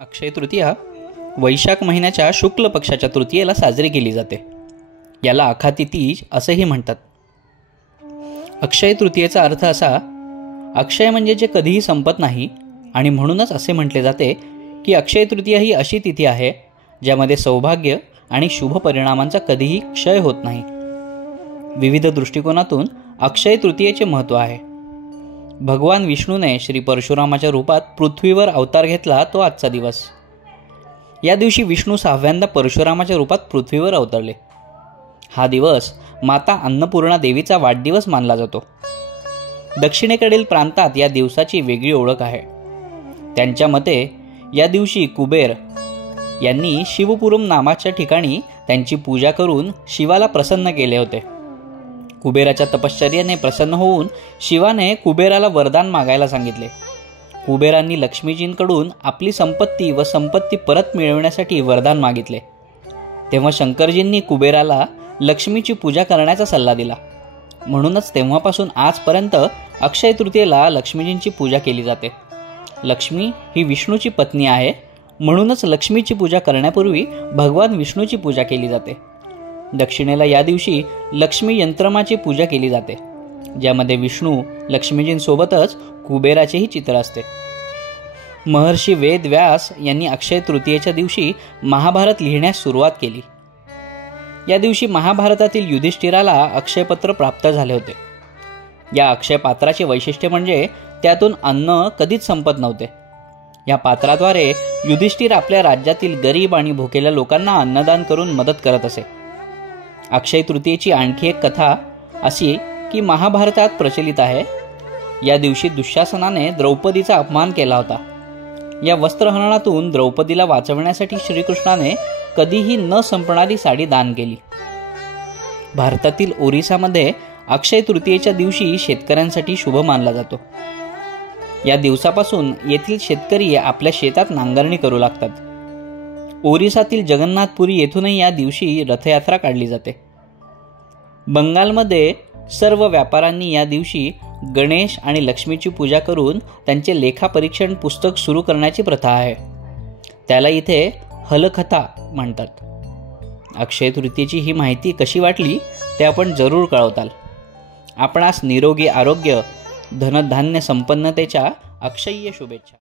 अक्षय तृतीया वैशाख महिन्याच्या शुक्ल पक्षाच्या तृतीयेला साजरी केली जाते. याला आखाती तीज असेही म्हणतात. अक्षय तृतीयेचा अर्थ असा, अक्षय म्हणजे जे कधीही संपत नाही, आणि म्हणूनच असे म्हटले जाते की अक्षय तृतीया ही अशी तिथी आहे ज्यामध्ये सौभाग्य आणि शुभ परिणामांचा कधीही क्षय होत नाही. विविध दृष्टिकोनातून अक्षय तृतीयेचे महत्त्व आहे. भगवान विष्णूने श्री परशुरामाच्या रूपात पृथ्वीवर अवतार घेतला तो आजचा दिवस. या दिवशी विष्णू 6व्यांदा परशुरामाच्या रूपात पृथ्वीवर अवतरले. हा दिवस माता अन्नपूर्णा देवीचा वाढदिवस मानला जातो. दक्षिणेकडील प्रांतात या दिवसाची वेगळी ओळख आहे. त्यांच्या मते या दिवशी कुबेर यांनी शिवपुरम नावाच्या ठिकाणी त्यांची पूजा करून शिवाला प्रसन्न केले होते. कुबेराच्या तपश्चर्याने प्रसन्न होऊन शिवाने कुबेराला वरदान मागायला सांगितले. कुबेरांनी लक्ष्मीजींकडून आपली संपत्ती व संपत्ती परत मिळवण्यासाठी वरदान मागितले. तेव्हा शंकरजींनी कुबेराला लक्ष्मीची पूजा करण्याचा सल्ला दिला. म्हणूनच तेव्हापासून आजपर्यंत अक्षय तृतीयेला लक्ष्मीजींची पूजा केली जाते. लक्ष्मी ही विष्णूची पत्नी आहे, म्हणूनच लक्ष्मीची पूजा करण्यापूर्वी भगवान विष्णूची पूजा केली जाते. दक्षिणेला या दिवशी लक्ष्मी यंत्रमाची पूजा केली जाते, ज्यामध्ये विष्णू लक्ष्मीजींसोबतच कुबेराचेही चित्र असते. महर्षी वेद व्यास यांनी अक्षय तृतीयेच्या दिवशी महाभारत लिहिण्यास सुरुवात केली. या दिवशी महाभारतातील युधिष्ठिराला अक्षयपत्र प्राप्त झाले होते. या अक्षय पात्राचे वैशिष्ट्य म्हणजे त्यातून अन्न कधीच संपत नव्हते. या पात्राद्वारे युधिष्ठिर आपल्या राज्यातील गरीब आणि भुकेल्या लोकांना अन्नदान करून मदत करत असे. अक्षय तृतीयेची आणखी एक कथा अशी की महाभारतात प्रचलित आहे. या दिवशी दुःशासनाने द्रौपदीचा अपमान केला होता. या वस्त्रहरणातून द्रौपदीला वाचवण्यासाठी श्रीकृष्णाने कधीही न संपणारी साडी दान केली. भारतातील ओरिसामध्ये अक्षय तृतीयेच्या दिवशी शेतकऱ्यांसाठी शुभ मानला जातो. या दिवसापासून येथील शेतकरी आपल्या शेतात नांगरणी करू लागतात. ओरिसातील जगन्नाथपुरी येथूनही या दिवशी रथयात्रा काढली जाते. बंगालमध्ये सर्व व्यापाऱ्यांनी या दिवशी गणेश आणि लक्ष्मीची पूजा करून त्यांचे लेखापरीक्षण पुस्तक सुरू करण्याची प्रथा आहे. त्याला इथे हलकथा म्हणतात. अक्षय तृतीयेची ही माहिती कशी वाटली ते आपण जरूर कळवताल. आपणास निरोगी आरोग्य, धनधान्य संपन्नतेच्या अक्षय्य शुभेच्छा.